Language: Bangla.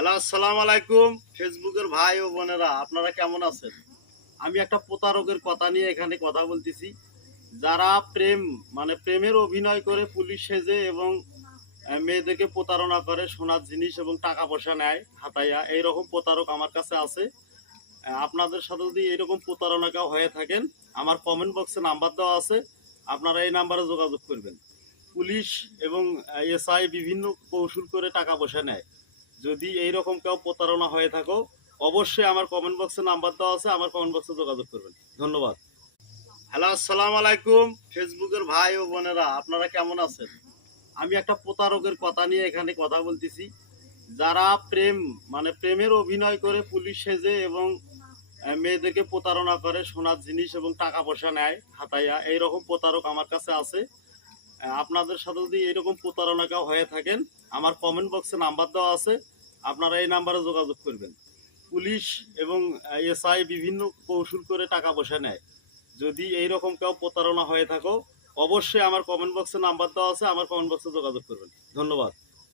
হ্যালো, আসসালামু আলাইকুম ফেসবুকের ভাই ও বোনেরা, আপনারা কেমন আছেন? আমি একটা প্রতারকের কথা নিয়ে এখানে কথা বলতেছি। যারা প্রেমের অভিনয় করে পুলিশ সেজে এবং মেয়েদেরকে প্রতারণা করে, সোনার জিনিস এবং টাকা পয়সা নেয় হাতাইয়া, এইরকম প্রতারক আমার কাছে আছে। আপনাদের সাথে যদি এরকম প্রতারণা কেউ হয়ে থাকেন, আমার কমেন্ট বক্সে নাম্বার দেওয়া আছে, আপনারা এই নাম্বারে যোগাযোগ করবেন। পুলিশ এবং এসআই বিভিন্ন কৌশল করে টাকা পয়সা নেয়। যদি এইরকম কেউ প্রতারণা হয়ে থাকো, অবশ্যই আমার কমেন্ট বক্সে নাম্বার দেওয়া আছে, আমার কমেন্ট বক্সে যোগাযোগ করবেন। ধন্যবাদ। হ্যালো, আসসালামু আলাইকুম ফেসবুকের ভাই ও বোনেরা, আপনারা কেমন আছেন? আমি একটা প্রতারকের কথা নিয়ে এখানে কথা বলতেছি। যারা প্রেমের অভিনয় করে পুলিশ সেজে এবং মেয়েদেরকে প্রতারণা করে, সোনার জিনিস এবং টাকা পয়সা নেয় হাতাইয়া, এইরকম প্রতারক আমার কাছে আছে। আপনাদের সাথে যদি এরকম প্রতারণা কেউ হয়ে থাকেন, আমার কমেন্ট বক্সে নাম্বার দেওয়া আছে, আপনারা এই নাম্বারে যোগাযোগ করবেন। পুলিশ এবং এসআই বিভিন্ন কৌশল করে টাকা পয়সা নেয়। যদি এইরকম কেউ প্রতারণা হয়ে থাকো, অবশ্যই আমার কমেন্ট বক্সে নাম্বার দেওয়া আছে, আমার কমেন্ট বক্সে যোগাযোগ করবেন। ধন্যবাদ।